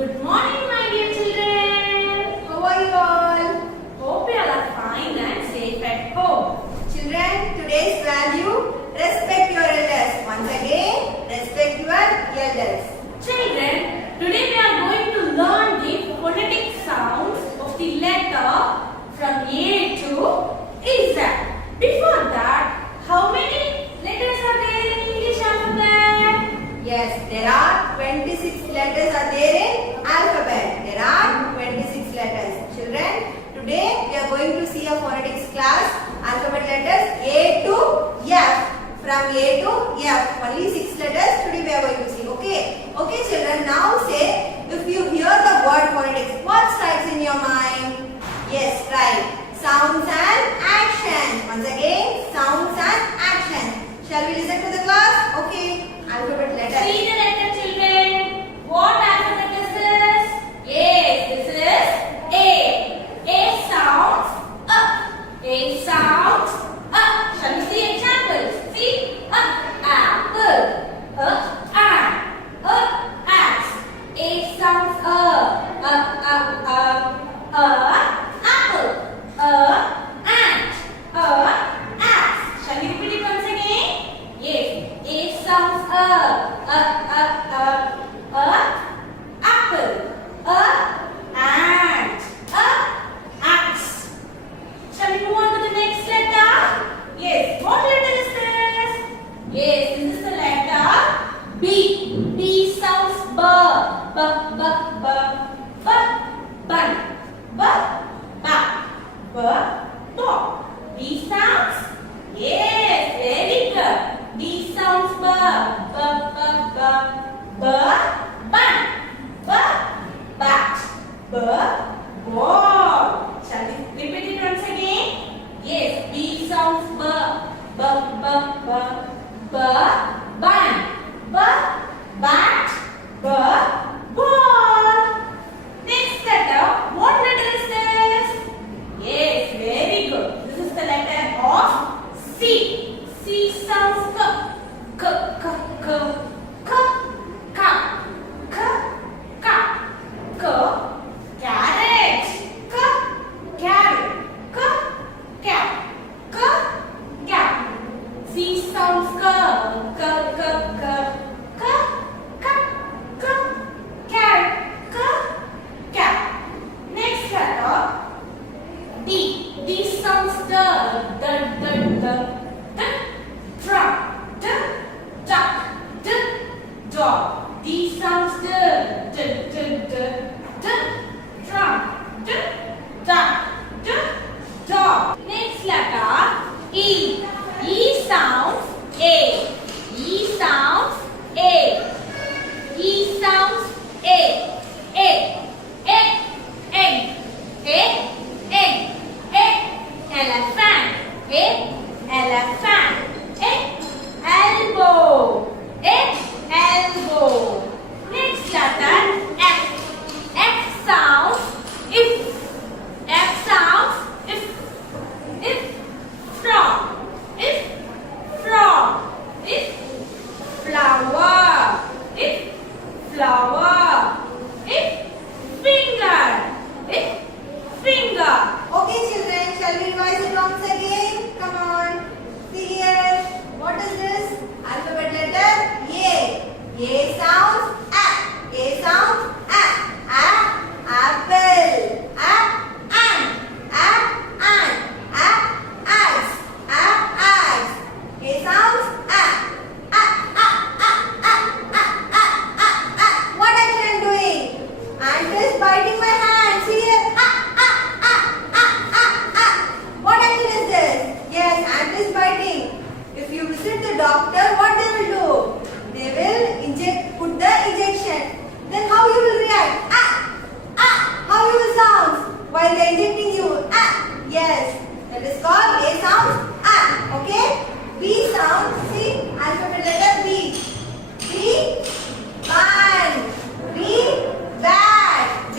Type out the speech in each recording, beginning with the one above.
Good morning, my dear children. How are you all? Hope you all are fine and safe at home. Children, today's value, respect your elders. Once again, respect your elders. Children, today we are going to learn the phonetic sounds of the letter from A to Z. Before that, how many letters are there in English alphabet? Yes, there are 26 letters are there in alphabet. There are 26 letters. Children, today we are going to see a phonetics class. Alphabet letters A to F. From A to F. Only 6 letters today we are going to see. Okay? Okay children, now say, if you hear the word phonetics, what strikes in your mind? Yes, right. Sounds and action. Once again, sounds and action. Shall we listen to the class? Okay. Alphabet letter. See the letter, children. What alphabet is this? Yes, this is A. A sounds A sounds Shall we see examples? See? Apple. Ant. Axe. A sounds apple. Ant. Axe. Shall we repeat it once again? Yes. A sounds apple. Ant. Axe. Shall we move on to the next letter? Yes. What letter is this? Yes, this is the letter B. B sounds b. Bun. Dog. B sounds. Yes, very good. B sounds b. Bun. Bat. Ball. Shall we repeat it once again? Yes, B sounds b. Bun. Bat. Ball. Next letter. What letter is this? Yes, very good. This is the letter of C. C sounds carrot. C sounds carrot. Next letter D. D sounds drum. Duck. Dog. D sounds drum. Duck. Dog. Next letter E. E sounds A. E sounds A. E sounds A. Egg. Elephant. Elephant. Elbow. Elbow. Next letter F. F sounds if. F sounds if. Frog. Frog. Flower. Flower. Finger. Okay children, shall we revise it once again? Come on. See here. What is this? Alphabet letter A. A sounds A. A sounds A. Apple. Ant. Axe. A sounds A. What action I am doing? Ant is biting my hand. See here. What action is this? Yes, ant is biting. If you visit the doctor, what they will do? They will put the injection. Then how you will react? How you will sound while they are injecting you? Yes, that is called A sound. Okay? B sound. See, alphabet letter B. B, bun. B, bat. B,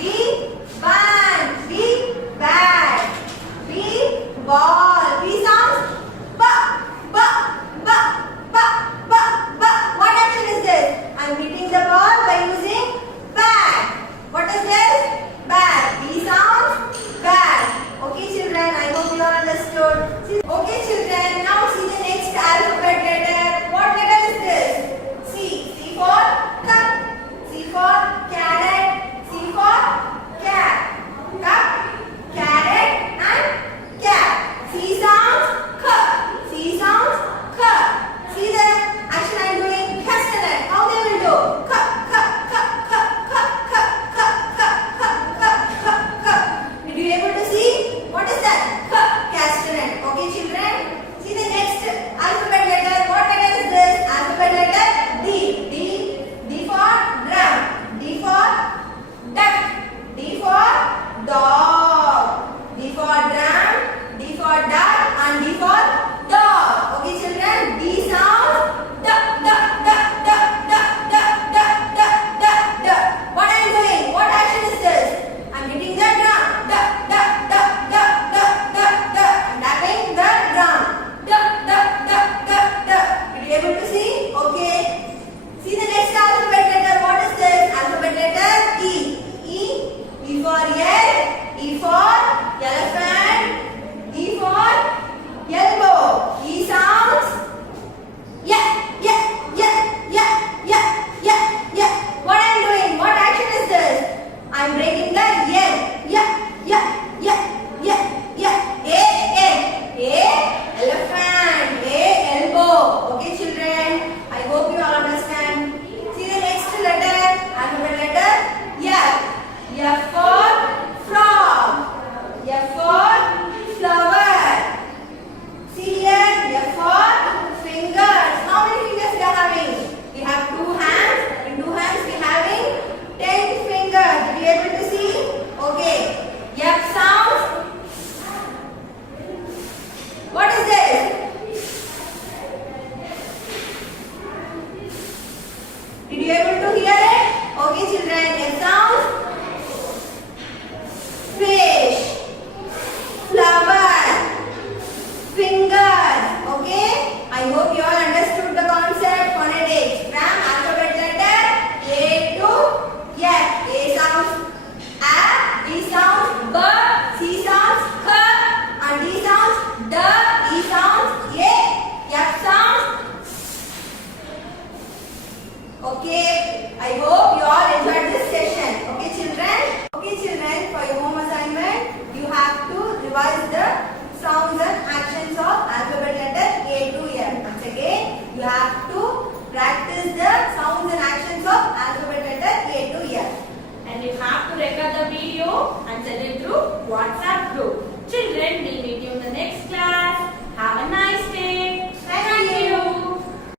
Elephant. A elbow. Okay, children. I hope you all understand. See the next letter. Alphabet letter. F. F for frog. F for flower. See here. F for fingers. How many fingers we are having? We have 2 hands. In 2 hands we having 10 fingers. Did you able to see? Okay. F sounds. What is this? Did you able to hear it? Okay, children. F sounds. Fish, flower, fingers. Okay. I hope you all understood the concept. Phonetics from alphabet letter A to F. A sounds A, B sounds B, C sounds K, and D sounds D, E sounds A, F sounds. Okay, I hope you all enjoyed this session. Okay, children? Okay, children, for your home assignment, you have to revise the sounds and actions of alphabet letter A to F. Once again, you have to practice the sounds and actions of alphabet letter A to F. And you have to record the video and send it through WhatsApp group. Children, we meet you